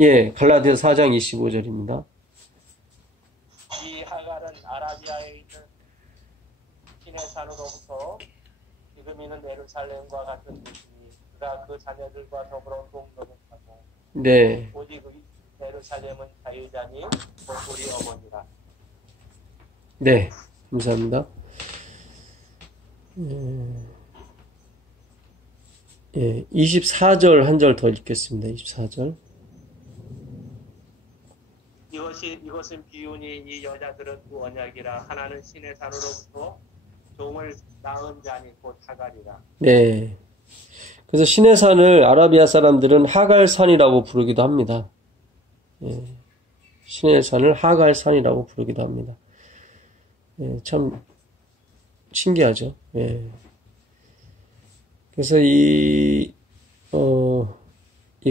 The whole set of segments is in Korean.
예, 갈라디아서 4장 25절입니다. 이 하갈은 아라비아에 있는 신의 산으로부터 지금 있는 예루살렘과 같은 곳이니 그가 그 자녀들과 더불어 동거를 하고 네. 오직 예루살렘은 자유자니 우리 어머니라. 네, 감사합니다. 예, 24절 한 절 더 읽겠습니다. 24절. 이것은 비유니 이 여자들은 그 언약이라. 하나는 신의 산으로부터 종을 낳은 자니 곧 하갈이라. 네. 그래서 신의 산을 아라비아 사람들은 하갈산이라고 부르기도 합니다. 예, 신의 산을 하갈산이라고 부르기도 합니다. 예, 참 신기하죠. 예. 그래서 이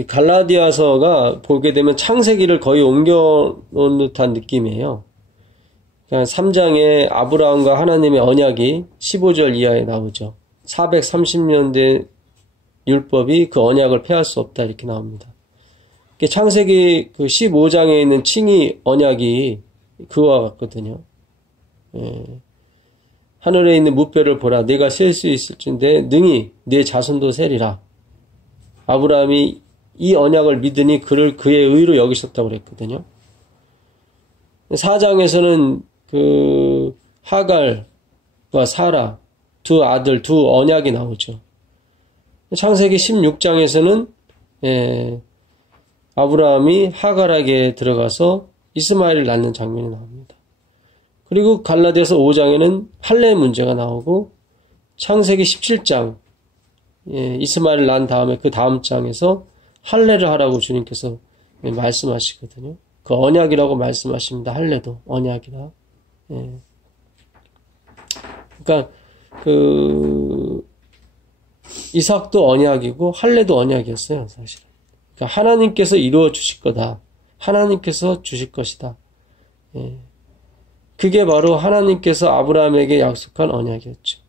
갈라디아서가 보게 되면 창세기를 거의 옮겨놓은 듯한 느낌이에요. 그러니까 3장에 아브라함과 하나님의 언약이 15절 이하에 나오죠. 430년대 율법이 그 언약을 폐할 수 없다 이렇게 나옵니다. 창세기 그 15장에 있는 칭의 언약이 그와 같거든요. 예. 하늘에 있는 무뼈를 보라. 네가 셀 수 있을진데 능히 네 자손도 세리라. 아브라함이 이 언약을 믿으니 그를 그의 의로 여기셨다고 그랬거든요. 4장에서는 그 하갈과 사라 두 아들 두 언약이 나오죠. 창세기 16장에서는 아브라함이 하갈에게 들어가서 이스마엘을 낳는 장면이 나옵니다. 그리고 갈라디아서 5장에는 할례 문제가 나오고 창세기 17장 이스마엘을 낳은 다음에 그 다음 장에서 할례를 하라고 주님께서 말씀하시거든요. 그 언약이라고 말씀하십니다. 할례도 언약이다. 그러니까 그 이삭도 언약이고 할례도 언약이었어요. 사실은. 그러니까 하나님께서 이루어 주실 거다. 하나님께서 주실 것이다. 그게 바로 하나님께서 아브라함에게 약속한 언약이었죠.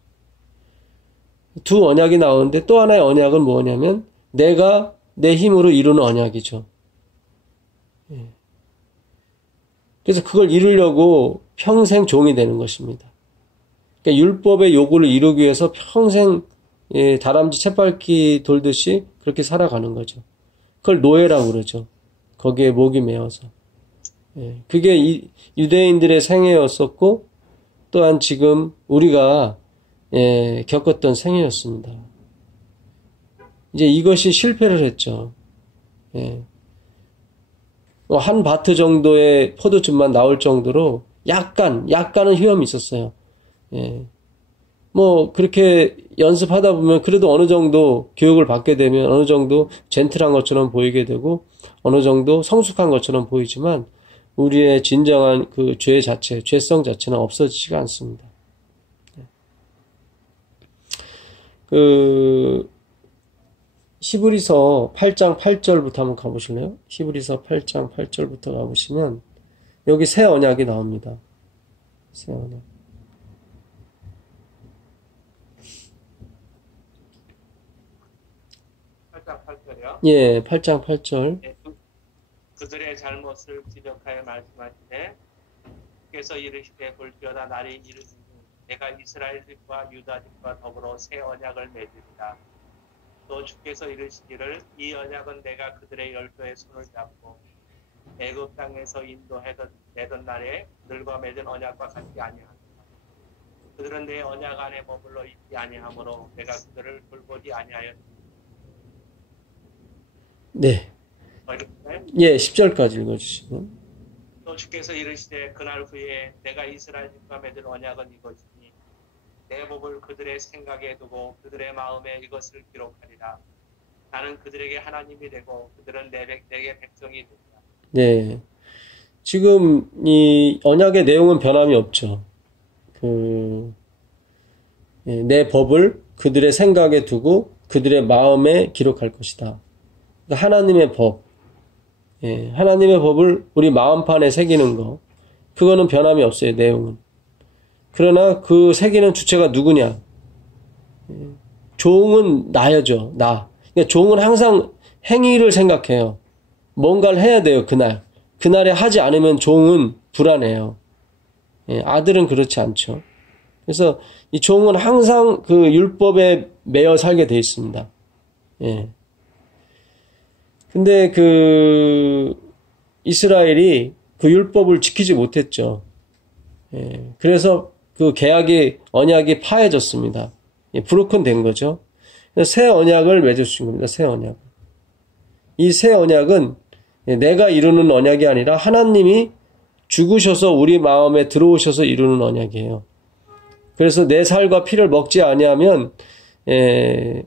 두 언약이 나오는데 또 하나의 언약은 뭐냐면 내가 내 힘으로 이루는 언약이죠. 그래서 그걸 이루려고 평생 종이 되는 것입니다. 그러니까 율법의 요구를 이루기 위해서 평생 다람쥐 쳇바퀴 돌듯이 그렇게 살아가는 거죠. 그걸 노예라고 그러죠. 거기에 목이 메어서. 그게 유대인들의 생애였었고 또한 지금 우리가 겪었던 생애였습니다. 이제 이것이 실패를 했죠. 한 바트 정도의 포도즙만 나올 정도로 약간은 휴염이 있었어요. 뭐 그렇게 연습하다 보면 그래도 어느 정도 교육을 받게 되면 어느 정도 젠틀한 것처럼 보이게 되고 어느 정도 성숙한 것처럼 보이지만 우리의 진정한 그 죄성 자체는 없어지지가 않습니다. 히브리서 8장 8절부터 한번 가보실래요? 히브리서 8장 8절부터 가보시면 여기 새 언약이 나옵니다. 새 언약. 8장 8절이요? 예, 8장 8절. 그들의 잘못을 지적하여 말씀하시되 주께서 이르시되 볼지어다 날이 이르니 내가 이스라엘 집과 유다 집과 더불어 새 언약을 맺으리라. 또 주께서 이르시기를 이 언약은 내가 그들의 열조의 손을 잡고 애굽 땅에서 인도내던 날에 그들과 맺은 언약과 같지 아니하노라. 그들은 내 언약 안에 머물러 있지 아니하므로 내가 그들을 돌보지 아니하였으니. 네. 예, 10절까지 읽어주시고. 또 주께서 이르시되 그날 후에 내가 이스라엘 집과 맺은 언약은 이것이니 내 법을 그들의 생각에 두고 그들의 마음에 이것을 기록하리라. 나는 그들에게 하나님이 되고 그들은 내게 백성이 되리라. 네. 지금 이 언약의 내용은 변함이 없죠. 내 법을 그들의 생각에 두고 그들의 마음에 기록할 것이다. 그러니까 하나님의 법. 하나님의 법을 우리 마음판에 새기는 거. 그거는 변함이 없어요, 내용은. 그러나 그 새기는 주체가 누구냐? 종은 나야죠, 나. 그러니까 종은 항상 행위를 생각해요. 뭔가를 해야 돼요, 그날. 그날에 하지 않으면 종은 불안해요. 예, 아들은 그렇지 않죠. 그래서 이 종은 항상 그 율법에 매여 살게 돼 있습니다. 예. 근데 이스라엘이 그 율법을 지키지 못했죠. 예. 그래서 그 언약이 파해졌습니다. 예, 브로큰 된 거죠. 새 언약을 맺으신 겁니다. 새 언약. 이 새 언약은 내가 이루는 언약이 아니라 하나님이 죽으셔서 우리 마음에 들어오셔서 이루는 언약이에요. 그래서 내 살과 피를 먹지 아니하면 그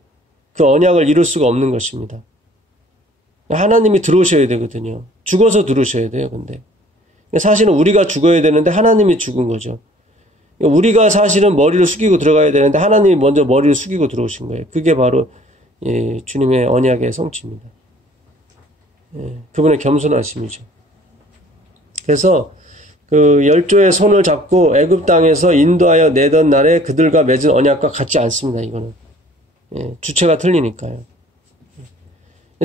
언약을 이룰 수가 없는 것입니다. 하나님이 들어오셔야 되거든요. 죽어서 들어오셔야 돼요. 근데 사실은 우리가 죽어야 되는데 하나님이 죽은 거죠. 우리가 사실은 머리를 숙이고 들어가야 되는데 하나님이 먼저 머리를 숙이고 들어오신 거예요. 그게 바로 주님의 언약의 성취입니다. 그분의 겸손하심이죠. 그래서 그 열조의 손을 잡고 애굽 땅에서 인도하여 내던 날에 그들과 맺은 언약과 같지 않습니다. 이거는 주체가 틀리니까요.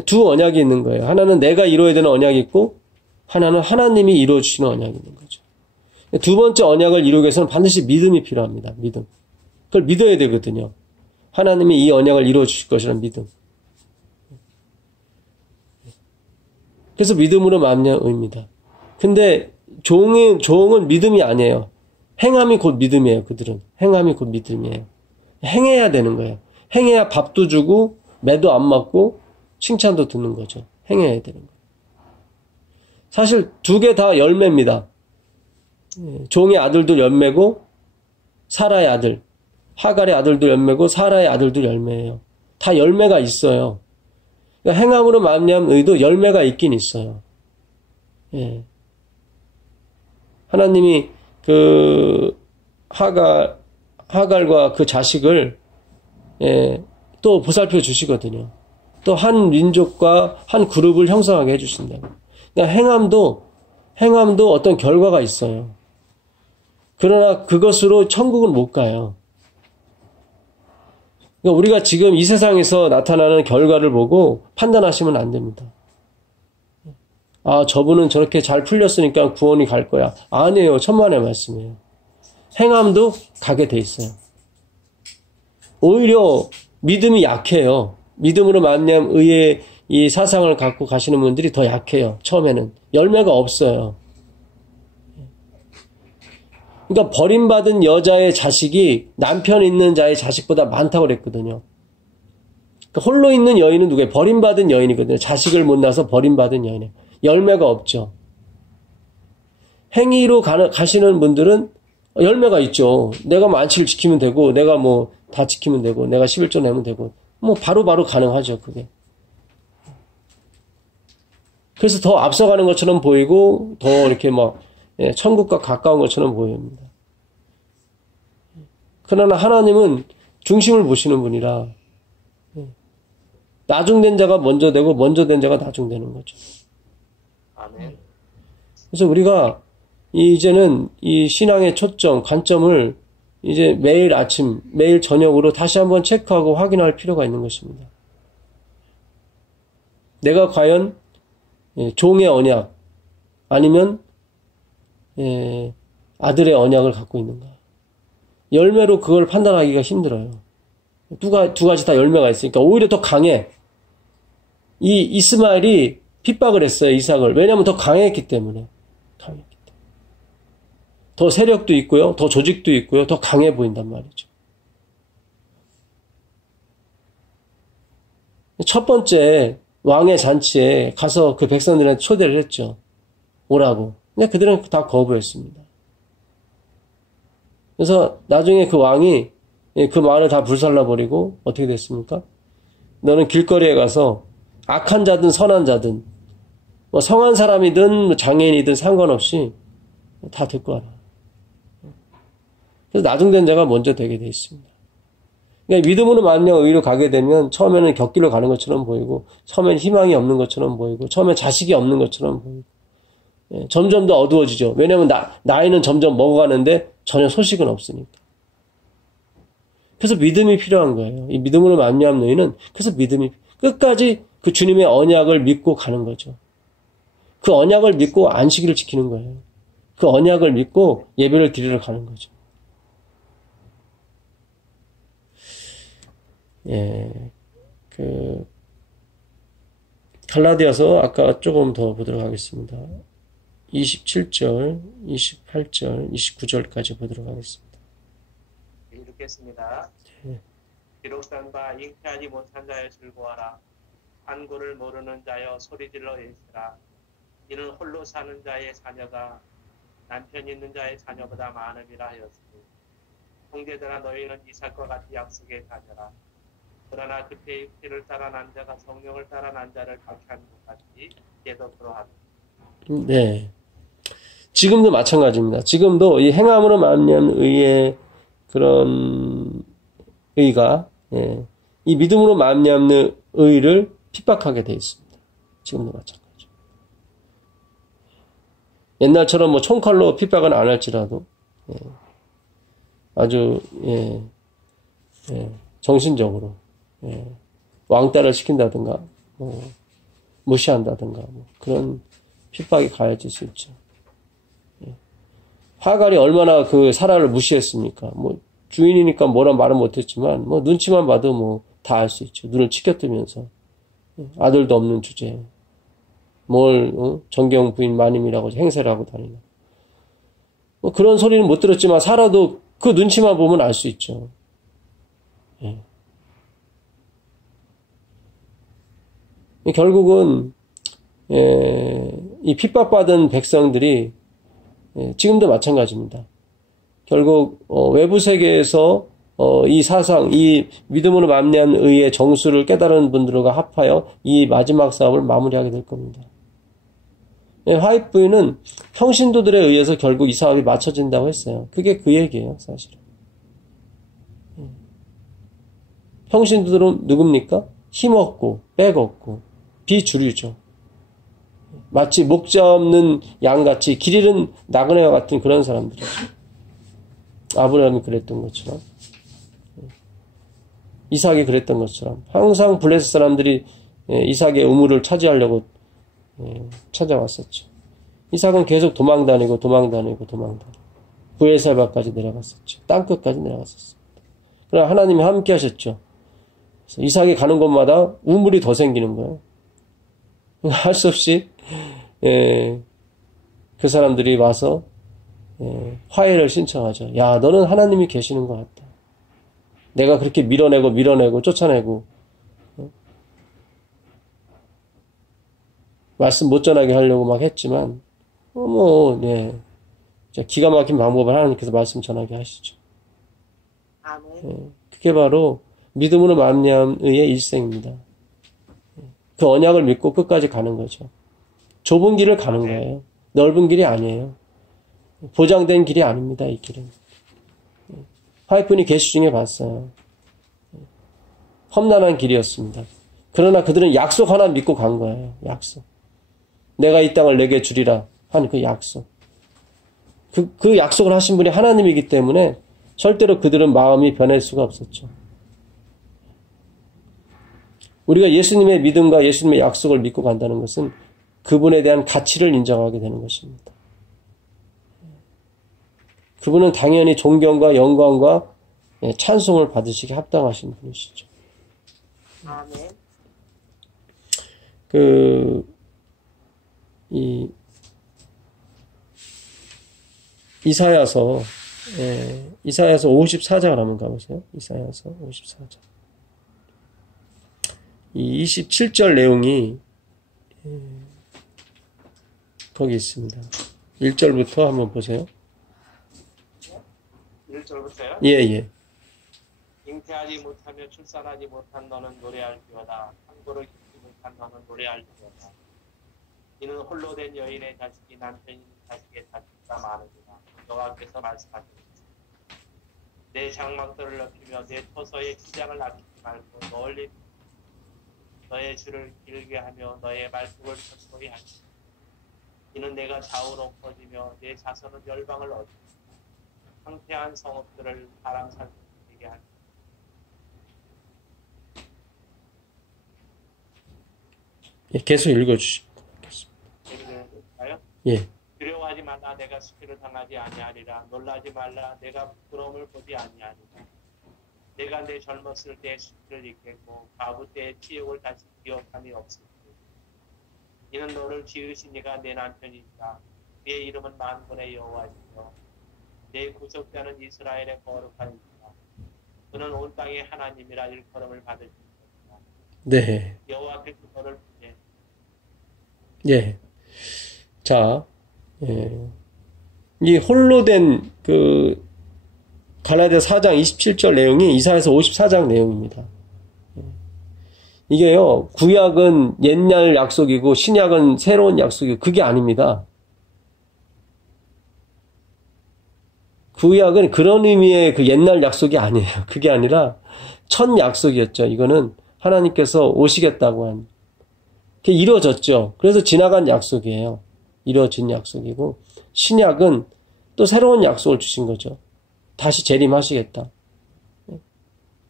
두 언약이 있는 거예요. 하나는 내가 이루어야 되는 언약이 있고 하나는 하나님이 이루어 주시는 언약이 있는 거죠. 두 번째 언약을 이루기 위해서는 반드시 믿음이 필요합니다. 믿음. 그걸 믿어야 되거든요. 하나님이 이 언약을 이루어 주실 것이라는 믿음. 그래서 믿음으로 말미암습니다. 근데 종은 믿음이 아니에요. 행함이 곧 믿음이에요. 그들은 행함이 곧 믿음이에요. 행해야 되는 거예요. 행해야 밥도 주고 매도 안 맞고 칭찬도 듣는 거죠. 행해야 되는 거예요. 사실 두 개 다 열매입니다. 종의 아들도 열매고 사라의 아들, 하갈의 아들도 열매고 사라의 아들도 열매예요. 다 열매가 있어요. 그러니까 행함으로 말미암은 의도 열매가 있긴 있어요. 예. 하나님이 그 하갈과 그 자식을 또 보살펴 주시거든요. 또 한 민족과 한 그룹을 형성하게 해주신다. 그러니까 행함도 어떤 결과가 있어요. 그러나 그것으로 천국은 못 가요. 그러니까 우리가 지금 이 세상에서 나타나는 결과를 보고 판단하시면 안 됩니다. 아, 저분은 저렇게 잘 풀렸으니까 구원이 갈 거야. 아니에요. 천만의 말씀이에요. 행함도 가게 돼 있어요. 오히려 믿음이 약해요. 믿음으로 말미암은 의의 이 사상을 갖고 가시는 분들이 더 약해요. 처음에는. 열매가 없어요. 그러니까 버림받은 여자의 자식이 남편 있는 자의 자식보다 많다고 그랬거든요. 그러니까 홀로 있는 여인은 누구예요? 버림받은 여인이거든요. 자식을 못 낳아서 버림받은 여인이에요. 열매가 없죠. 행위로 가시는 분들은 열매가 있죠. 내가 만치를 지키면 되고, 내가 뭐 다 지키면 되고, 내가 11조 내면 되고, 뭐 바로바로 가능하죠, 그게. 그래서 더 앞서가는 것처럼 보이고, 더 이렇게 막, 천국과 가까운 것처럼 보입니다. 그러나 하나님은 중심을 보시는 분이라, 나중된 자가 먼저 되고, 먼저 된 자가 나중되는 거죠. 아멘. 그래서 우리가 이제는 이 신앙의 초점, 관점을 이제 매일 아침, 매일 저녁으로 다시 한번 체크하고 확인할 필요가 있는 것입니다. 내가 과연 종의 언약 아니면 아들의 언약을 갖고 있는가? 열매로 그걸 판단하기가 힘들어요. 두 가지 다 열매가 있으니까 오히려 더 강해. 이 이스마엘이 핍박을 했어요, 이삭을. 왜냐하면 더 강했기 때문에. 더 세력도 있고요, 더 조직도 있고요, 더 강해 보인단 말이죠. 첫 번째 왕의 잔치에 가서 그 백성들한테 초대를 했죠. 오라고. 근데 그들은 다 거부했습니다. 그래서 나중에 그 왕이 그 마을을 다 불살라버리고 어떻게 됐습니까? 너는 길거리에 가서 악한 자든 선한 자든 뭐 성한 사람이든 장애인이든 상관없이 다 듣고 와라. 그래서 나중된 자가 먼저 되게 돼 있습니다. 그러니까 믿음으로 말미암아 의로 가게 되면 처음에는 곁길로 가는 것처럼 보이고 처음에는 희망이 없는 것처럼 보이고 처음에 자식이 없는 것처럼 보이고 점점 더 어두워지죠. 왜냐하면 나이는 점점 먹어가는데 전혀 소식은 없으니까. 그래서 믿음이 필요한 거예요. 이 믿음으로 말미암는 너희는 그래서 믿음이 끝까지 그 주님의 언약을 믿고 가는 거죠. 그 언약을 믿고 안식일을 지키는 거예요. 그 언약을 믿고 예배를 드리러 가는 거죠. 예, 갈라디아서 아까 조금 더 보도록 하겠습니다. 27절, 28절, 29절까지 보도록 하겠습니다. 읽겠습니다. 네. 기록된 바 잉태하지 못한 자여 즐거워라. 한구를 모르는 자여 소리질러 외치라. 이는 홀로 사는 자의 자녀가 남편 있는 자의 자녀보다 많음이라 하였으니 형제들아 너희는 이삭과 같이 약속의 자녀라. 그러나 그때의 피를 따라 난 자가 성령을 따라 난 자를 박해하는 것 같이 얘도 그러하다. 네. 지금도 마찬가지입니다. 지금도 이 행함으로 말미암는 의의 그런 의가, 예, 이 믿음으로 말미암는 의를 핍박하게 되어 있습니다. 지금도 마찬가지. 옛날처럼 뭐 총칼로 핍박은 안 할지라도, 예, 아주, 예, 예, 정신적으로, 예, 왕따를 시킨다든가, 무시한다든가, 그런 핍박이 가해질 수 있죠. 예. 하갈이 얼마나 그 사라를 무시했습니까? 뭐, 주인이니까 뭐라 말은 못했지만, 뭐, 눈치만 봐도 뭐, 다 알 수 있죠. 눈을 치켜뜨면서. 예. 아들도 없는 주제에. 뭘, 정경 부인 마님이라고 행세를 하고 다니나. 뭐, 그런 소리는 못 들었지만, 사라도 그 눈치만 보면 알 수 있죠. 예. 결국은, 이 핍박받은 백성들이, 지금도 마찬가지입니다. 결국, 외부 세계에서, 이 사상, 이 믿음으로 만미한 의의 정수를 깨달은 분들과 합하여 이 마지막 사업을 마무리하게 될 겁니다. 화이트 부인은 평신도들에 의해서 결국 이 사업이 맞춰진다고 했어요. 그게 그 얘기예요, 사실은. 평신도들은 누굽니까? 힘없고, 백없고, 비주류죠. 마치 목자 없는 양같이 길 잃은 나그네와 같은 그런 사람들이죠. 아브라함이 그랬던 것처럼, 이삭이 그랬던 것처럼 항상 블레셋 사람들이 이삭의 우물을 차지하려고 찾아왔었죠. 이삭은 계속 도망다니고 부에살바까지 내려갔었죠. 땅끝까지 내려갔었습니다. 그러나 하나님이 함께 하셨죠. 그래서 이삭이 가는 곳마다 우물이 더 생기는 거예요. 할 수 없이 그 사람들이 와서 화해를 신청하죠. 야, 너는 하나님이 계시는 것 같다. 내가 그렇게 밀어내고 쫓아내고 말씀 못 전하게 하려고 막 했지만 기가 막힌 방법을 하나님께서 말씀 전하게 하시죠. 그게 바로 믿음으로 말미암은 의의 일생입니다. 그 언약을 믿고 끝까지 가는 거죠. 좁은 길을 가는 거예요. 넓은 길이 아니에요. 보장된 길이 아닙니다, 이 길은. 화이트분이 계시 중에 봤어요. 험난한 길이었습니다. 그러나 그들은 약속 하나 믿고 간 거예요. 약속. 내가 이 땅을 내게 주리라 하는 그 약속. 그 약속을 하신 분이 하나님이기 때문에 절대로 그들은 마음이 변할 수가 없었죠. 우리가 예수님의 믿음과 예수님의 약속을 믿고 간다는 것은 그분에 대한 가치를 인정하게 되는 것입니다. 그분은 당연히 존경과 영광과 찬송을 받으시기 합당하신 분이시죠. 아멘. 이사야서 54장 한번 가보세요. 이사야서 54장. 이 27절 내용이 거기 있습니다. 1절부터 한번 보세요. 1절부터요? 예. 잉태하지 못하며 출산하지 못한 너는 노래할지어다. 한고를 겪지 못한 너는 노래할지어다. 이는 홀로 된 여인의 자식이 남편 있는 자식의 자식보다 많으니라. 여호와께서 말씀하십니다. 내 장막들을 넓히며 내 토소의 기장을 낮추지 말고 멀리 너의 줄을 길게 하며 너의 말뚝을 튼튼히 하시라. 이는 내가 좌우로 퍼지며 내 자손은 열방을 얻으며 황폐한 성읍들을 바람 살게 하리라. 계속 읽어주시면 좋겠습니다. 예. 두려워하지 말라. 내가 수치를 당하지 아니하리라. 놀라지 말라. 내가 부끄러움을 보지 아니하리라. 내가 내 젊었을 때 수치를 잊겠고 과부 때의 치욕을 다시 기억함이 없으니 이는 너를 지으신 이가 내 남편이니라. 그의 이름은 만군의 여호와시며 내 구속자는 이스라엘의 거룩한 이라. 그는 온 땅의 하나님이라 일컬음을 받으신 것이다. 네. 여호와께서 너를 부르네. 예. 자, 예. 이 홀로 된 갈라디아 4장 27절 내용이 이사야서 54장 내용입니다. 이게요, 구약은 옛날 약속이고 신약은 새로운 약속이고 그게 아닙니다. 구약은 그런 의미의 그 옛날 약속이 아니에요. 그게 아니라 첫 약속이었죠. 이거는 하나님께서 오시겠다고 한. 그게 이루어졌죠. 그래서 지나간 약속이에요. 이루어진 약속이고 신약은 또 새로운 약속을 주신 거죠. 다시 재림하시겠다.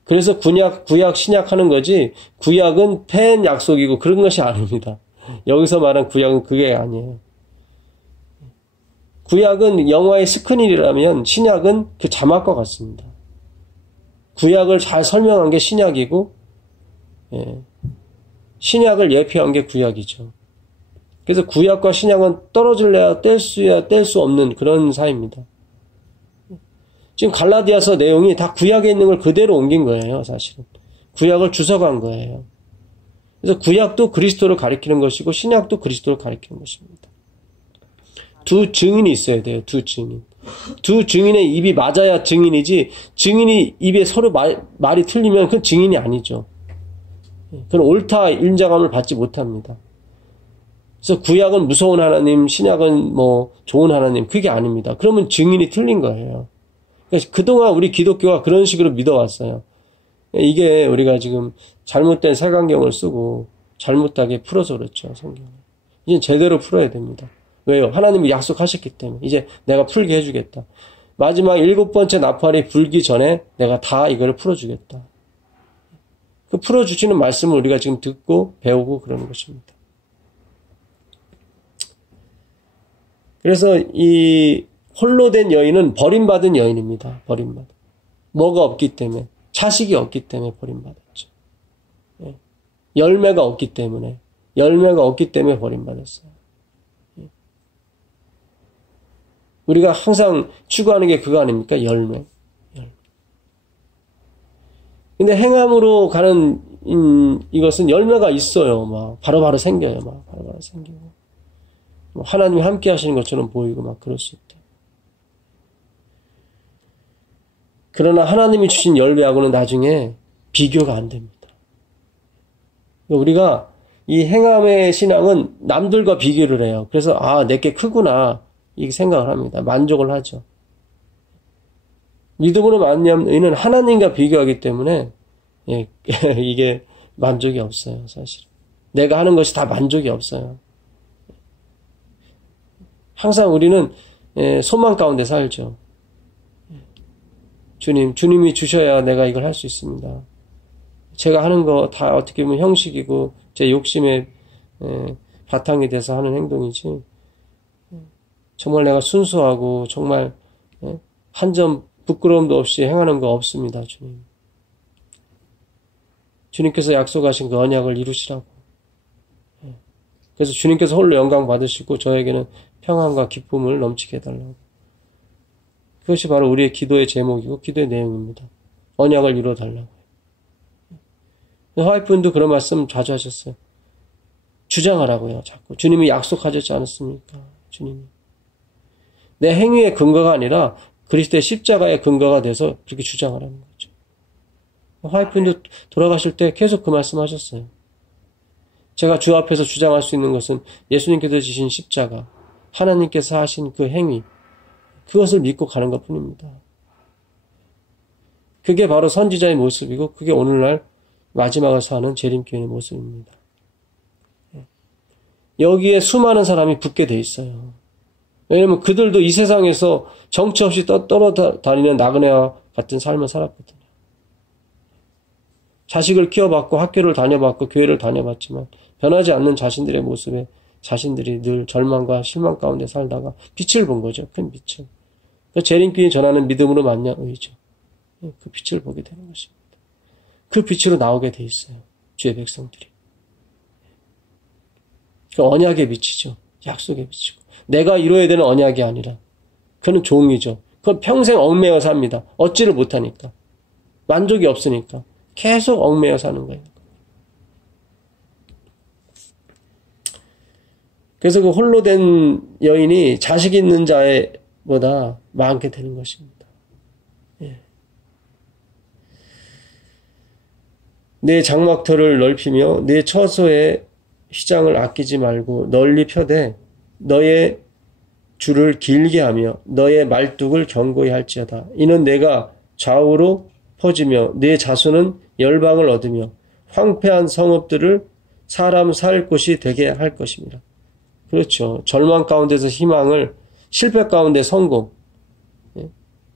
그래서 구약, 신약 하는 거지 구약은 폐한 약속이고 그런 것이 아닙니다. 여기서 말한 구약은 그게 아니에요. 구약은 영화의 스크린이라면 신약은 그 자막과 같습니다. 구약을 잘 설명한 게 신약이고 예. 신약을 예표한 게 구약이죠. 그래서 구약과 신약은 떨어질래야 뗄 수 없는 그런 사이입니다. 지금 갈라디아서 내용이 다 구약에 있는 걸 그대로 옮긴 거예요, 사실은. 구약을 주워간 거예요. 그래서 구약도 그리스도를 가리키는 것이고 신약도 그리스도를 가리키는 것입니다. 두 증인이 있어야 돼요, 두 증인. 두 증인의 입이 맞아야 증인이지, 증인이 입에 서로 말이 틀리면 그건 증인이 아니죠. 그건 옳다 인정함을 받지 못합니다. 그래서 구약은 무서운 하나님, 신약은 뭐 좋은 하나님, 그게 아닙니다. 그러면 증인이 틀린 거예요. 그러니까 그동안 우리 기독교가 그런 식으로 믿어왔어요. 이게 우리가 지금 잘못된 색안경을 쓰고 잘못하게 풀어서 그렇죠, 성경을. 이제 제대로 풀어야 됩니다. 왜요? 하나님이 약속하셨기 때문에. 이제 내가 풀게 해주겠다. 마지막 7번째 나팔이 불기 전에 내가 다 이걸 풀어주겠다. 그 풀어주시는 말씀을 우리가 지금 듣고 배우고 그러는 것입니다. 그래서 이 홀로 된 여인은 버림받은 여인입니다. 버림받은. 뭐가 없기 때문에. 자식이 없기 때문에 버림받았죠. 예. 열매가 없기 때문에 버림받았어요. 예. 우리가 항상 추구하는 게 그거 아닙니까? 열매. 근데 행함으로 가는 이것은 열매가 있어요. 막 바로바로 생겨요. 막 바로바로 생기고. 하나님이 함께 하시는 것처럼 보이고 막 그럴 수 있대. 그러나 하나님이 주신 열매하고는 나중에 비교가 안 됩니다. 우리가 이 행함의 신앙은 남들과 비교를 해요. 그래서 내게 크구나 이 생각을 합니다. 만족을 하죠. 믿음으로 말미암는 의는 하나님과 비교하기 때문에 이게 만족이 없어요. 사실 내가 하는 것이 다 만족이 없어요. 항상 우리는 소망 가운데 살죠. 주님이 주셔야 내가 이걸 할 수 있습니다. 제가 하는 거 다 어떻게 보면 형식이고 제 욕심의 바탕이 돼서 하는 행동이지 정말 내가 순수하고 정말 한 점 부끄러움도 없이 행하는 거 없습니다. 주님께서 약속하신 그 언약을 이루시라고. 그래서 주님께서 홀로 영광 받으시고 저에게는 평안과 기쁨을 넘치게 해달라고. 그것이 바로 우리의 기도의 제목이고 기도의 내용입니다. 언약을 이루어달라고. 화이프님도 그런 말씀 자주 하셨어요. 주장하라고요. 자꾸. 주님이 약속하셨지 않았습니까? 주님이. 내 행위의 근거가 아니라 그리스도의 십자가의 근거가 돼서 그렇게 주장하라는 거죠. 화이프님도 돌아가실 때 계속 그 말씀 하셨어요. 제가 주 앞에서 주장할 수 있는 것은 예수님께서 지신 십자가, 하나님께서 하신 그 행위, 그것을 믿고 가는 것 뿐입니다. 그게 바로 선지자의 모습이고 그게 오늘날 마지막을 사는 재림교인의 모습입니다. 여기에 수많은 사람이 붙게 돼 있어요. 왜냐하면 그들도 이 세상에서 정처 없이 떠돌아다니는 나그네와 같은 삶을 살았거든요. 자식을 키워봤고 학교를 다녀봤고 교회를 다녀봤지만 변하지 않는 자신들의 모습에 자신들이 늘 절망과 실망 가운데 살다가 빛을 본 거죠. 큰 빛을. 그 재림귀에 전하는 믿음으로 만나의죠. 그 빛을 보게 되는 것입니다. 그 빛으로 나오게 돼 있어요. 주의 백성들이. 그 언약의 빛이죠. 약속의 빛이고. 내가 이루어야 되는 언약이 아니라 그는 종이죠. 그건 평생 얽매여 삽니다. 얻지를 못하니까. 만족이 없으니까. 계속 얽매여 사는 거예요. 그래서 그 홀로 된 여인이 자식 있는 자보다 많게 되는 것입니다. 예. 내 장막터를 넓히며 내 처소의 휘장을 아끼지 말고 널리 펴되 너의 줄을 길게 하며 너의 말뚝을 견고히 할지어다. 이는 내가 좌우로 퍼지며 내 자손은 열방을 얻으며 황폐한 성읍들을 사람 살 곳이 되게 할 것입니다. 그렇죠. 절망 가운데서 희망을, 실패 가운데 성공,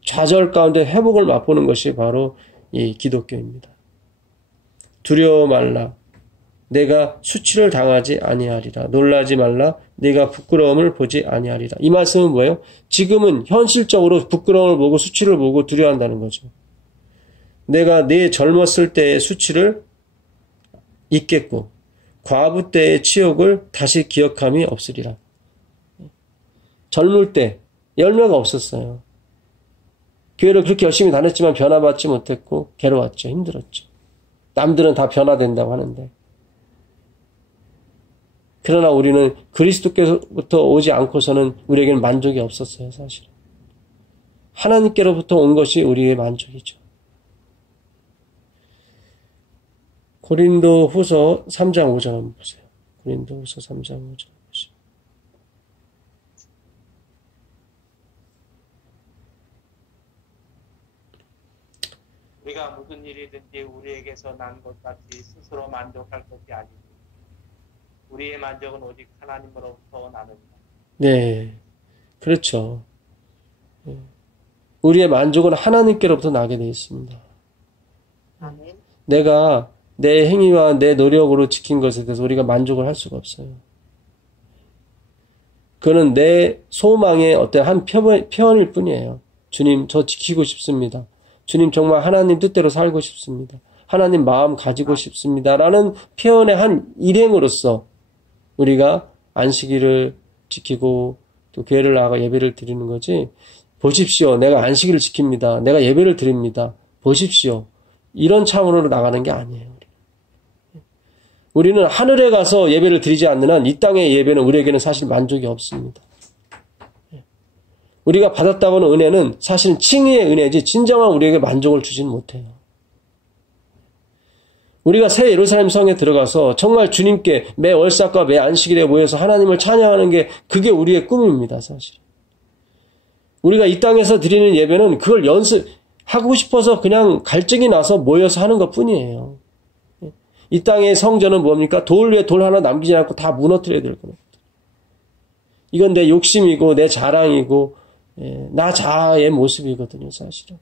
좌절 가운데 회복을 맛보는 것이 바로 이 기독교입니다. 두려워 말라. 내가 수치를 당하지 아니하리라. 놀라지 말라. 내가 부끄러움을 보지 아니하리라. 이 말씀은 뭐예요? 지금은 현실적으로 부끄러움을 보고 수치를 보고 두려워한다는 거죠. 내가 내 젊었을 때의 수치를 잊겠고 과부 때의 치욕을 다시 기억함이 없으리라. 젊을 때 열매가 없었어요. 교회를 그렇게 열심히 다녔지만 변화받지 못했고 괴로웠죠. 힘들었죠. 남들은 다 변화된다고 하는데 그러나 우리는 그리스도께로부터 오지 않고서는 우리에게는 만족이 없었어요. 사실은. 하나님께로부터 온 것이 우리의 만족이죠. 고린도 후서 3장 5절 한번 보세요. 고린도 후서 3장 5절 보시죠. 우리가 무슨 일이든지 우리에게서 난 것 같이 스스로 만족할 것이 아니고 우리의 만족은 오직 하나님으로부터 나는다. 네, 그렇죠. 우리의 만족은 하나님께로부터 나게 되어 있습니다. 아멘. 내가 내 행위와 내 노력으로 지킨 것에 대해서 우리가 만족을 할 수가 없어요. 그는 내 소망의 어떤 한 표현일 뿐이에요. 주님, 저 지키고 싶습니다. 주님, 정말 하나님 뜻대로 살고 싶습니다. 하나님 마음 가지고 싶습니다. 라는 표현의 한 일행으로서 우리가 안식일을 지키고 또 교회를 나가 예배를 드리는 거지. 보십시오. 내가 안식일을 지킵니다. 내가 예배를 드립니다. 보십시오. 이런 차원으로 나가는 게 아니에요. 우리는 하늘에 가서 예배를 드리지 않는 한 이 땅의 예배는 우리에게는 사실 만족이 없습니다. 우리가 받았다고 하는 은혜는 사실 칭의의 은혜지 진정한 우리에게 만족을 주지는 못해요. 우리가 새 예루살렘 성에 들어가서 정말 주님께 매 월삭과 매 안식일에 모여서 하나님을 찬양하는 게 그게 우리의 꿈입니다. 사실. 우리가 이 땅에서 드리는 예배는 그걸 연습하고 싶어서 그냥 갈증이 나서 모여서 하는 것 뿐이에요. 이 땅의 성전은 뭡니까? 돌 위에 돌 하나 남기지 않고 다 무너뜨려야 될 겁니다. 이건 내 욕심이고 내 자랑이고 나 자아의 모습이거든요. 사실은.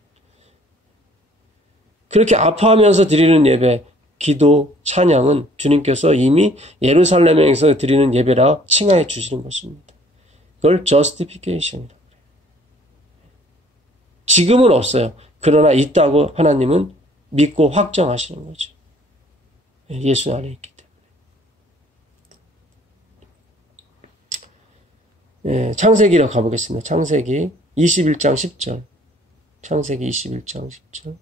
그렇게 아파하면서 드리는 예배, 기도, 찬양은 주님께서 이미 예루살렘에서 드리는 예배라 칭하해 주시는 것입니다. 그걸 justification이라고 해요. 지금은 없어요. 그러나 있다고 하나님은 믿고 확정하시는 거죠. 예수 안에 있기 때문에. 창세기로 가보겠습니다. 창세기 21장 10절. 창세기 21장 10절.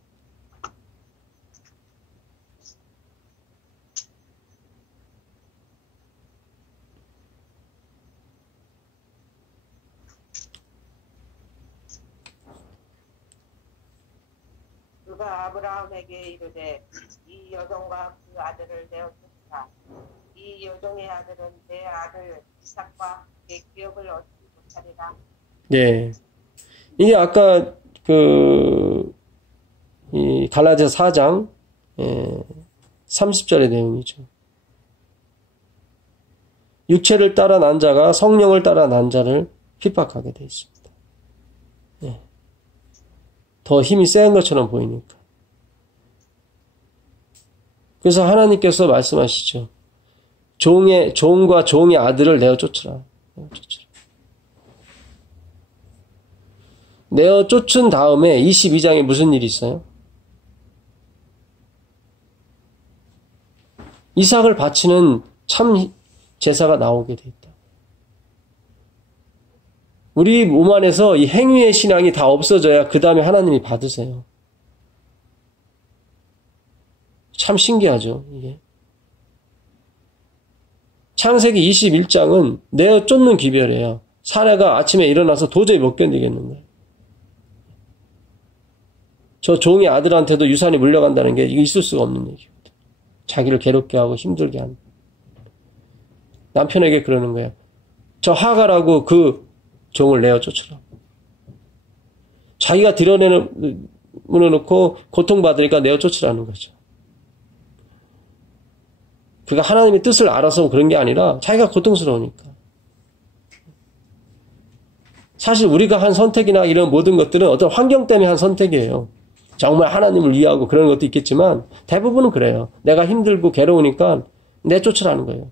그가 아브라함에게 이르되 이 여종과 그 아들을 내어주라. 이 여종의 아들은 내 아들 이삭과 내 기업을 얻지 못하리라. 네. 이게 아까 이 갈라디아서 4장 30절의 내용이죠. 육체를 따라 난 자가 성령을 따라 난 자를 핍박하게 되어 있습니다. 네. 더 힘이 센 것처럼 보이니까. 그래서 하나님께서 말씀하시죠. 종과 종의 아들을 내어 쫓으라. 내어 쫓은 다음에 22장에 무슨 일이 있어요? 이삭을 바치는 참 제사가 나오게 돼 있다. 우리 몸 안에서 이 행위의 신앙이 다 없어져야 그 다음에 하나님이 받으세요. 참 신기하죠, 이게. 창세기 21장은 내어 쫓는 기별이에요. 사례가 아침에 일어나서 도저히 못 견디겠는 거예요. 저 종의 아들한테도 유산이 물려간다는 게 이거 있을 수가 없는 얘기거든요. 자기를 괴롭게 하고 힘들게 하는. 남편에게 그러는 거예요. 저 하가라고 그 종을 내어 쫓으라. 자기가 들여놓고 고통받으니까 내어 쫓으라는 거죠. 그가 하나님의 뜻을 알아서 그런 게 아니라 자기가 고통스러우니까. 사실 우리가 한 선택이나 이런 모든 것들은 어떤 환경 때문에 한 선택이에요. 정말 하나님을 위하고 그런 것도 있겠지만 대부분은 그래요. 내가 힘들고 괴로우니까 내쫓으라는 거예요.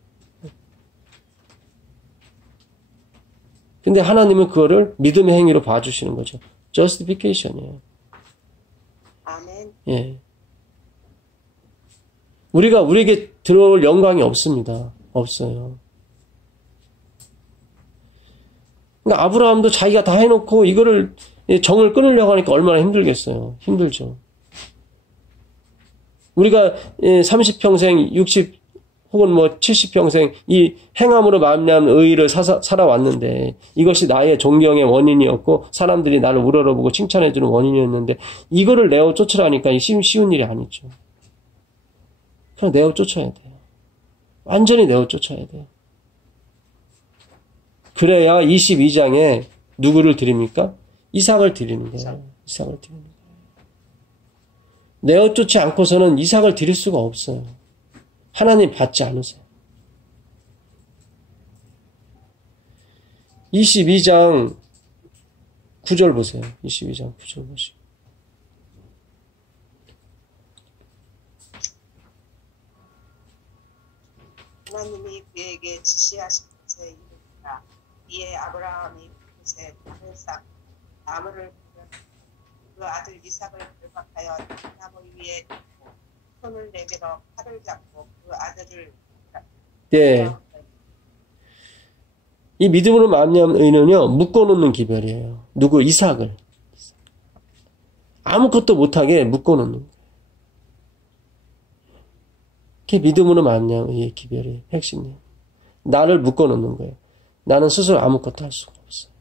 근데 하나님은 그거를 믿음의 행위로 봐주시는 거죠. justification이에요. 아멘. 예. 우리에게 들어올 영광이 없습니다. 없어요. 그러니까 아브라함도 자기가 다 해놓고 이거를 정을 끊으려고 하니까 얼마나 힘들겠어요. 힘들죠. 우리가 30평생, 60 혹은 뭐 70평생 이 행함으로 말미암은 의의를 살아왔는데 이것이 나의 존경의 원인이었고 사람들이 나를 우러러보고 칭찬해주는 원인이었는데 이거를 내어 쫓으라니까 쉬운 일이 아니죠. 그냥 내어 쫓아야 돼요. 완전히 내어 쫓아야 돼요. 그래야 22장에 누구를 드립니까? 이삭을 드리는 거예요. 이삭을 드리는 거예요. 내어 쫓지 않고서는 이삭을 드릴 수가 없어요. 하나님 받지 않으세요. 22장 9절 보세요. 22장 9절 보시죠. 하나님이 그에게 지시하신 것에 이르니라. 이에 아브라함이 그곳에 나무를 쌓고 나무를 그 아들 이삭을 결박하여 나무 위에 두고 손을 내밀어 팔을 잡고 그 아들을 네. 이 믿음으로 말미암은 의는요 묶어놓는 기별이에요. 누구? 이삭을 아무것도 못하게 묶어놓는 거예요. 그게 믿음으로 말미암은 의의 기별의 핵심이에요. 나를 묶어놓는 거예요. 나는 스스로 아무것도 할 수가 없어요.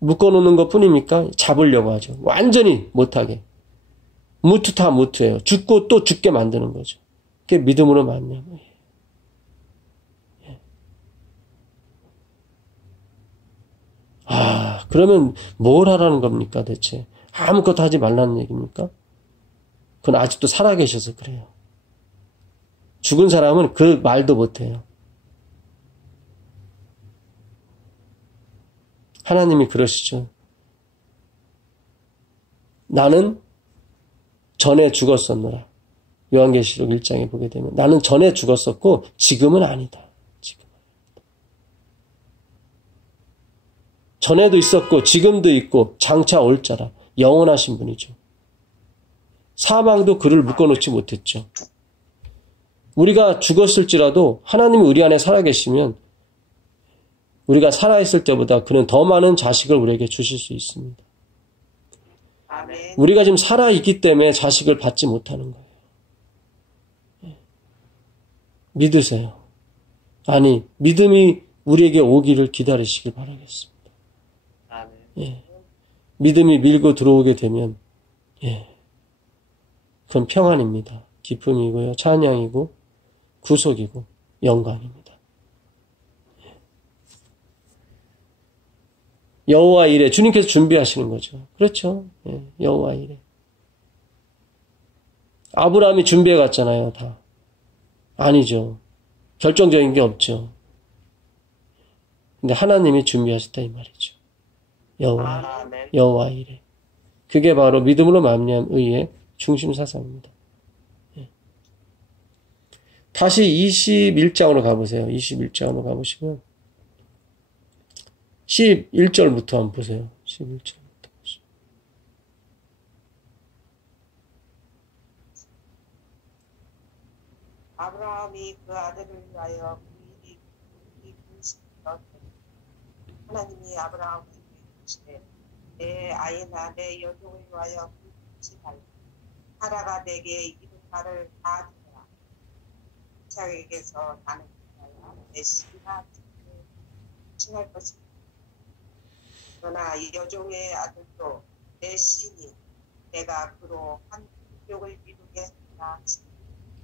묶어놓는 것 뿐입니까? 잡으려고 하죠. 완전히 못하게. 무투타 무투예요. 죽고 또 죽게 만드는 거죠. 그게 믿음으로 말미암은 그러면 뭘 하라는 겁니까 대체? 아무것도 하지 말라는 얘기입니까? 그건 아직도 살아계셔서 그래요. 죽은 사람은 그 말도 못해요. 하나님이 그러시죠. 나는 전에 죽었었노라. 요한계시록 1장에 보게 되면 나는 전에 죽었었고 지금은 아니다. 전에도 있었고 지금도 있고 장차 올 자라. 영원하신 분이죠. 사망도 그를 묶어놓지 못했죠. 우리가 죽었을지라도 하나님이 우리 안에 살아계시면 우리가 살아있을 때보다 그는 더 많은 자식을 우리에게 주실 수 있습니다. 아멘. 우리가 지금 살아있기 때문에 자식을 받지 못하는 거예요. 믿으세요. 아니, 믿음이 우리에게 오기를 기다리시길 바라겠습니다. 아멘. 예. 믿음이 밀고 들어오게 되면 그건 평안입니다. 기쁨이고요. 찬양이고 구속이고 영광입니다. 여호와 이레 주님께서 준비하시는 거죠. 그렇죠. 여호와 이레. 아브라함이 준비해 갔잖아요. 다. 아니죠. 결정적인 게 없죠. 근데 하나님이 준비하셨다 이 말이죠. 여호와 이레. 그게 바로 믿음으로 말미암은 의의 중심 사상입니다. 다시 21장으로 가보세요. 21장으로 가보시면 11절부터 한번 보세요. 11절부터. 아브라함이 그 아들을 위하여 그의 분식을 얻더니 하나님이 아브라함에게 이르시되 내 아이나 내 여종을 위하여 그 분식을 달라 사라가 내게 이른 말을 다 들어라. 이삭에게서 나는 위하여 내 씨나 칭할 것이다. 그러나 이 여종의 아들도 내 씨니 내가 그로 한 민족을 이루게 하리라.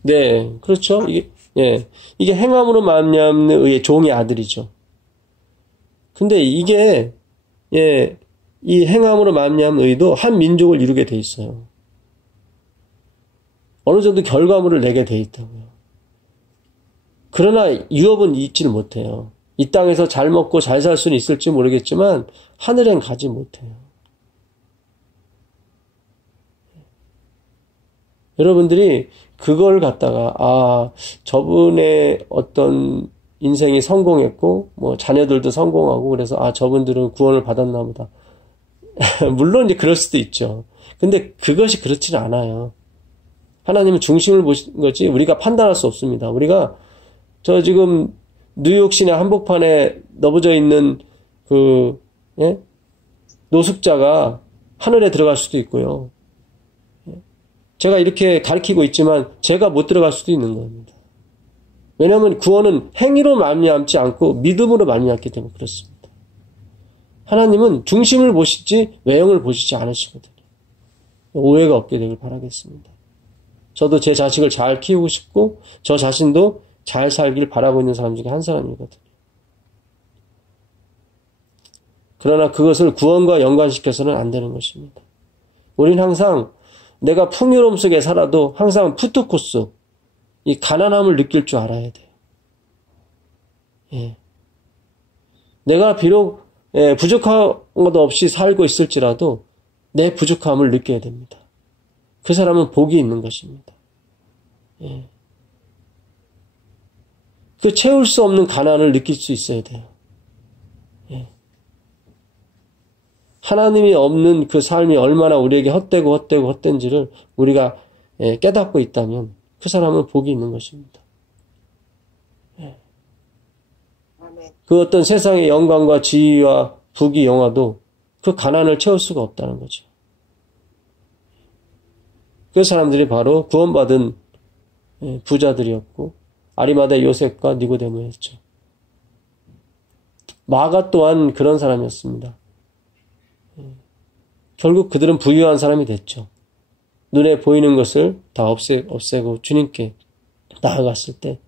네, 그렇죠. 이게 행함으로 말미암는 의의 종의 아들이죠. 근데 이게, 이 행함으로 말미암는 의도 한 민족을 이루게 돼 있어요. 어느 정도 결과물을 내게 돼 있다고요. 그러나 유업은 잊지를 못해요. 이 땅에서 잘 먹고 잘 살 수는 있을지 모르겠지만 하늘엔 가지 못해요. 여러분들이 그걸 갖다가 저분의 어떤 인생이 성공했고 뭐 자녀들도 성공하고 그래서 저분들은 구원을 받았나 보다. 물론 이제 그럴 수도 있죠. 근데 그것이 그렇지는 않아요. 하나님은 중심을 보신 거지 우리가 판단할 수 없습니다. 우리가 저 지금 뉴욕 시내 한복판에 넘어져 있는 노숙자가 하늘에 들어갈 수도 있고요. 제가 이렇게 가르치고 있지만 제가 못 들어갈 수도 있는 겁니다. 왜냐하면 구원은 행위로 말미암지 않고 믿음으로 말미암기 때문에 그렇습니다. 하나님은 중심을 보시지 외형을 보시지 않으시거든요. 오해가 없게 되길 바라겠습니다. 저도 제 자식을 잘 키우고 싶고 저 자신도 잘 살길 바라고 있는 사람 중에 한 사람이거든요. 그러나 그것을 구원과 연관시켜서는 안 되는 것입니다. 우린 항상 내가 풍요로움 속에 살아도 항상 푸트코스, 이 가난함을 느낄 줄 알아야 돼요. 내가 비록 부족한 것 없이 살고 있을지라도 내 부족함을 느껴야 됩니다. 그 사람은 복이 있는 것입니다. 그 채울 수 없는 가난을 느낄 수 있어야 돼요. 하나님이 없는 그 삶이 얼마나 우리에게 헛된지를 우리가 깨닫고 있다면 그 사람은 복이 있는 것입니다. 그 어떤 세상의 영광과 지위와 부귀 영화도 그 가난을 채울 수가 없다는 거죠. 그 사람들이 바로 구원받은 부자들이었고 아리마다 요셉과 니고데모였죠. 마가 또한 그런 사람이었습니다. 결국 그들은 부유한 사람이 됐죠. 눈에 보이는 것을 다 없애고 주님께 나아갔을 때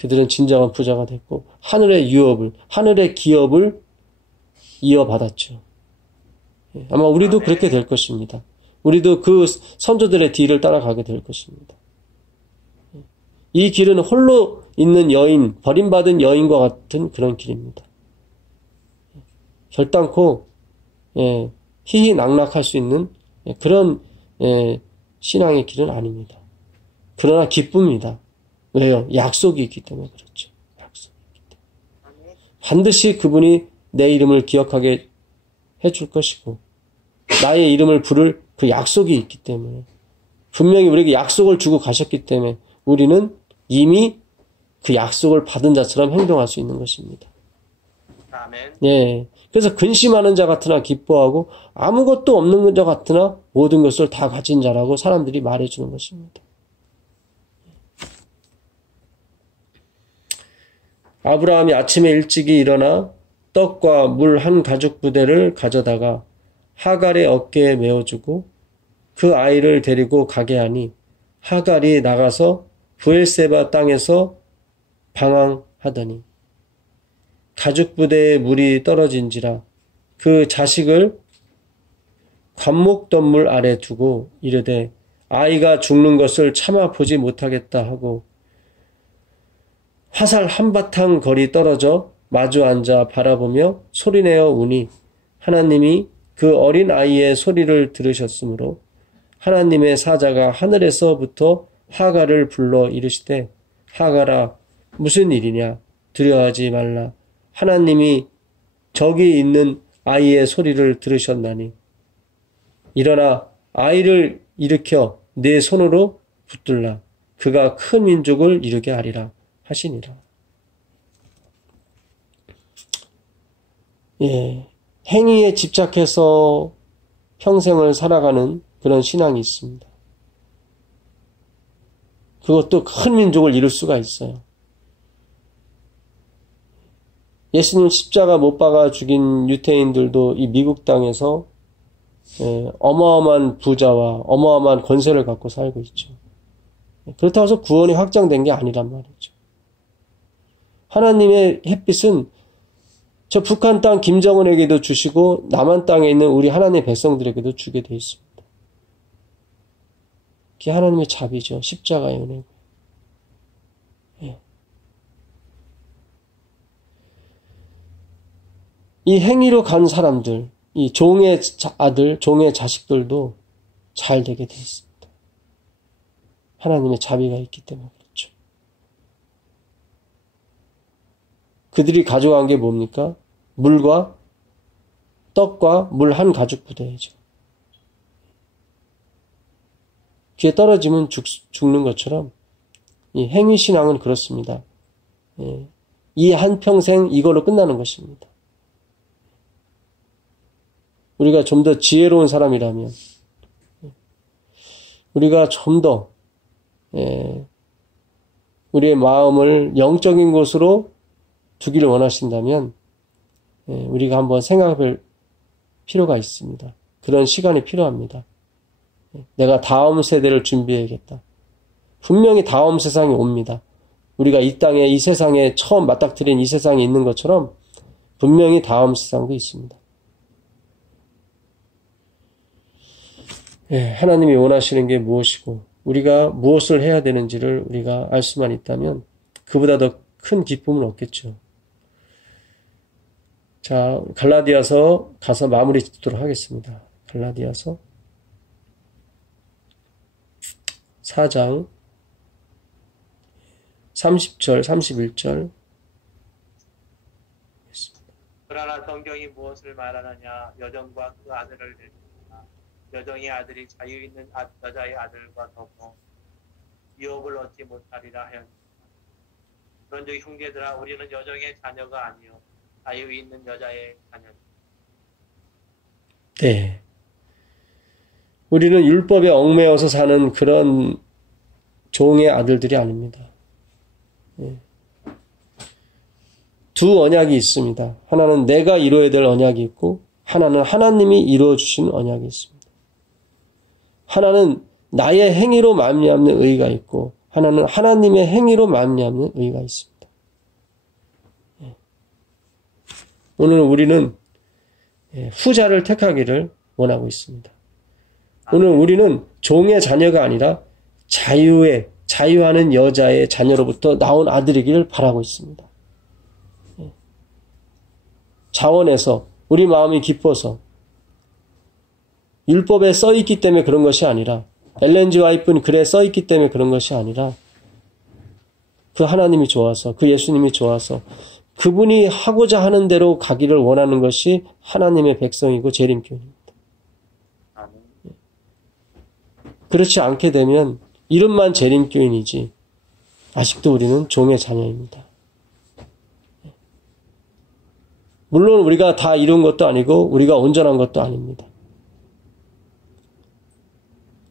그들은 진정한 부자가 됐고 하늘의 기업을 이어받았죠. 아마 우리도 그렇게 될 것입니다. 우리도 그 선조들의 뒤를 따라가게 될 것입니다. 이 길은 홀로 있는 여인, 버림받은 여인과 같은 그런 길입니다. 결단코 희희낙락할 수 있는 그런 신앙의 길은 아닙니다. 그러나 기쁩니다. 왜요? 약속이 있기 때문에 그렇죠. 약속이 있기 때문에. 반드시 그분이 내 이름을 기억하게 해줄 것이고 나의 이름을 부를 그 약속이 있기 때문에 분명히 우리에게 약속을 주고 가셨기 때문에 우리는 이미 그 약속을 받은 자처럼 행동할 수 있는 것입니다. 아멘. 그래서 근심하는 자 같으나 기뻐하고 아무것도 없는 자 같으나 모든 것을 다 가진 자라고 사람들이 말해주는 것입니다. 아브라함이 아침에 일찍이 일어나 떡과 물 한 가죽 부대를 가져다가 하갈의 어깨에 메어주고 그 아이를 데리고 가게 하니 하갈이 나가서 브엘세바 땅에서 방황하더니 가죽 부대에 물이 떨어진지라 그 자식을 관목덤물 아래 두고 이르되 아이가 죽는 것을 참아 보지 못하겠다 하고 화살 한바탕 거리 떨어져 마주 앉아 바라보며 소리내어 우니 하나님이 그 어린 아이의 소리를 들으셨으므로 하나님의 사자가 하늘에서부터 하갈을 불러 이르시되 하가라, 무슨 일이냐? 두려워하지 말라. 하나님이 저기 있는 아이의 소리를 들으셨나니 일어나 아이를 일으켜 내 손으로 붙들라. 그가 큰 민족을 이루게 하리라 하시니라. 예, 행위에 집착해서 평생을 살아가는 그런 신앙이 있습니다. 그것도 큰 민족을 이룰 수가 있어요. 예수님 십자가 못 박아 죽인 유태인들도 이 미국 땅에서 어마어마한 부자와 어마어마한 권세를 갖고 살고 있죠. 그렇다고 해서 구원이 확정된 게 아니란 말이죠. 하나님의 햇빛은 저 북한 땅 김정은에게도 주시고 남한 땅에 있는 우리 하나님의 백성들에게도 주게 되어 있습니다. 그게 하나님의 자비죠. 십자가의 은혜고. 예. 이 행위로 간 사람들, 이 종의 아들, 종의 자식들도 잘 되게 되어 있습니다. 하나님의 자비가 있기 때문에 그렇죠. 그들이 가져간 게 뭡니까? 물과 떡과 물 한 가죽 부대이죠. 귀에 떨어지면 죽는 것처럼 이 행위신앙은 그렇습니다. 예. 이 한평생 이걸로 끝나는 것입니다. 우리가 좀 더 지혜로운 사람이라면 우리가 좀 더 우리의 마음을 영적인 곳으로 두기를 원하신다면 우리가 한번 생각할 필요가 있습니다. 그런 시간이 필요합니다. 내가 다음 세대를 준비해야겠다. 분명히 다음 세상이 옵니다. 우리가 이 땅에 이 세상에 처음 맞닥뜨린 이 세상이 있는 것처럼 분명히 다음 세상도 있습니다. 하나님이 원하시는 게 무엇이고 우리가 무엇을 해야 되는지를 우리가 알 수만 있다면 그보다 더 큰 기쁨은 없겠죠. 자, 갈라디아서 가서 마무리 짓도록 하겠습니다. 갈라디아서 4장 30절, 31절. 그러나 성경이 무엇을 말하느냐? 여정과 그 아들을 내주라. 여정의 아들이 자유 있는 여자의 아들과 더불어 유업을 얻지 못하리라 하였느니라. 그런즉 형제들아, 우리는 여정의 자녀가 아니요 자유 있는 여자의 자녀다. 네. 우리는 율법에 얽매여서 사는 그런 종의 아들들이 아닙니다. 네. 두 언약이 있습니다. 하나는 내가 이루어야 될 언약이 있고 하나는 하나님이 이루어 주신 언약이 있습니다. 하나는 나의 행위로 말미암는 의의가 있고 하나는 하나님의 행위로 말미암는 의의가 있습니다. 오늘 우리는 후자를 택하기를 원하고 있습니다. 오늘 우리는 종의 자녀가 아니라 자유하는 여자의 자녀로부터 나온 아들이기를 바라고 있습니다. 자원해서 우리 마음이 기뻐서 율법에 써있기 때문에 그런 것이 아니라 엘렌 지 화이트는 글에 써있기 때문에 그런 것이 아니라 그 하나님이 좋아서 그 예수님이 좋아서 그분이 하고자 하는 대로 가기를 원하는 것이 하나님의 백성이고 재림교회입니다. 그렇지 않게 되면 이름만 재림교인이지 아직도 우리는 종의 자녀입니다. 물론 우리가 다 이룬 것도 아니고 우리가 온전한 것도 아닙니다.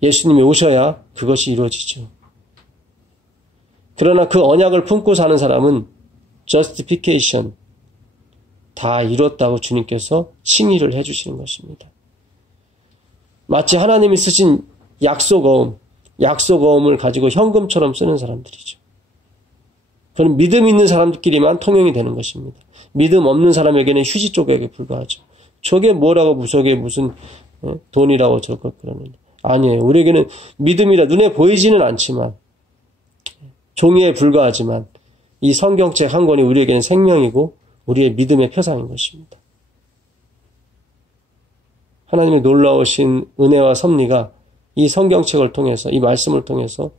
예수님이 오셔야 그것이 이루어지죠. 그러나 그 언약을 품고 사는 사람은 justification, 다 이뤘다고 주님께서 칭의를 해주시는 것입니다. 마치 하나님이 쓰신 약속어음을 가지고 현금처럼 쓰는 사람들이죠. 그건 믿음 있는 사람들끼리만 통용이 되는 것입니다. 믿음 없는 사람에게는 휴지 조각에 불과하죠. 저게 뭐라고 저게 무슨 돈이라고 저걸 그러느냐. 아니에요. 우리에게는 믿음이라 눈에 보이지는 않지만 종이에 불과하지만 이 성경책 한 권이 우리에게는 생명이고 우리의 믿음의 표상인 것입니다. 하나님의 놀라우신 은혜와 섭리가 이 성경책을 통해서 이 말씀을 통해서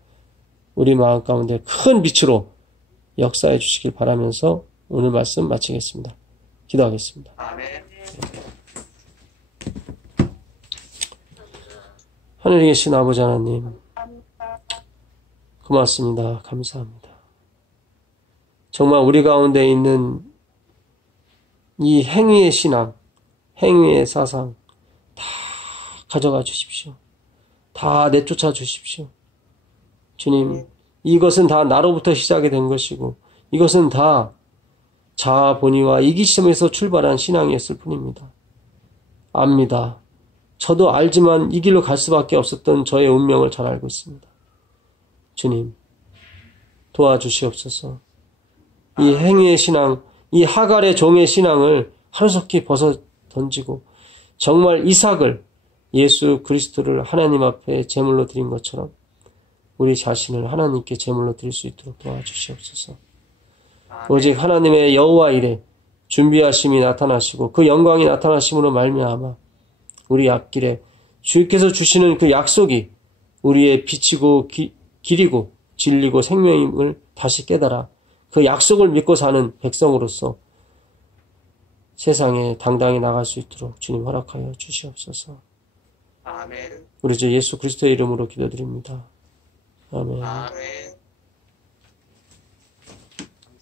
우리 마음 가운데 큰 빛으로 역사해 주시길 바라면서 오늘 말씀 마치겠습니다. 기도하겠습니다. 아멘. 하늘에 계신 아버지 하나님, 고맙습니다. 감사합니다. 정말 우리 가운데 있는 이 행위의 신앙, 행위의 사상 다 가져가 주십시오. 다 내쫓아 주십시오. 주님, 이것은 다 나로부터 시작이 된 것이고 이것은 다 자아 본의와 이기심에서 출발한 신앙이었을 뿐입니다. 압니다. 저도 알지만 이 길로 갈 수밖에 없었던 저의 운명을 잘 알고 있습니다. 주님, 도와주시옵소서. 이 행위의 신앙, 이 하갈의 종의 신앙을 하루속히 벗어 던지고 정말 이삭을, 예수 그리스도를 하나님 앞에 제물로 드린 것처럼 우리 자신을 하나님께 제물로 드릴 수 있도록 도와주시옵소서. 오직 하나님의 여호와 이레 준비하심이 나타나시고 그 영광이 나타나심으로 말미암아 우리 앞길에 주께서 주시는 그 약속이 우리의 빛이고 길이고 진리고 생명임을 다시 깨달아 그 약속을 믿고 사는 백성으로서 세상에 당당히 나갈 수 있도록 주님 허락하여 주시옵소서. 아멘. 우리 주 예수 그리스도의 이름으로 기도드립니다. 아멘. 아멘.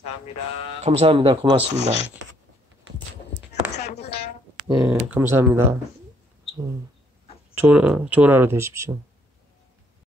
감사합니다. 감사합니다. 고맙습니다. 감사합니다. 네, 감사합니다. 좋은 하루 되십시오.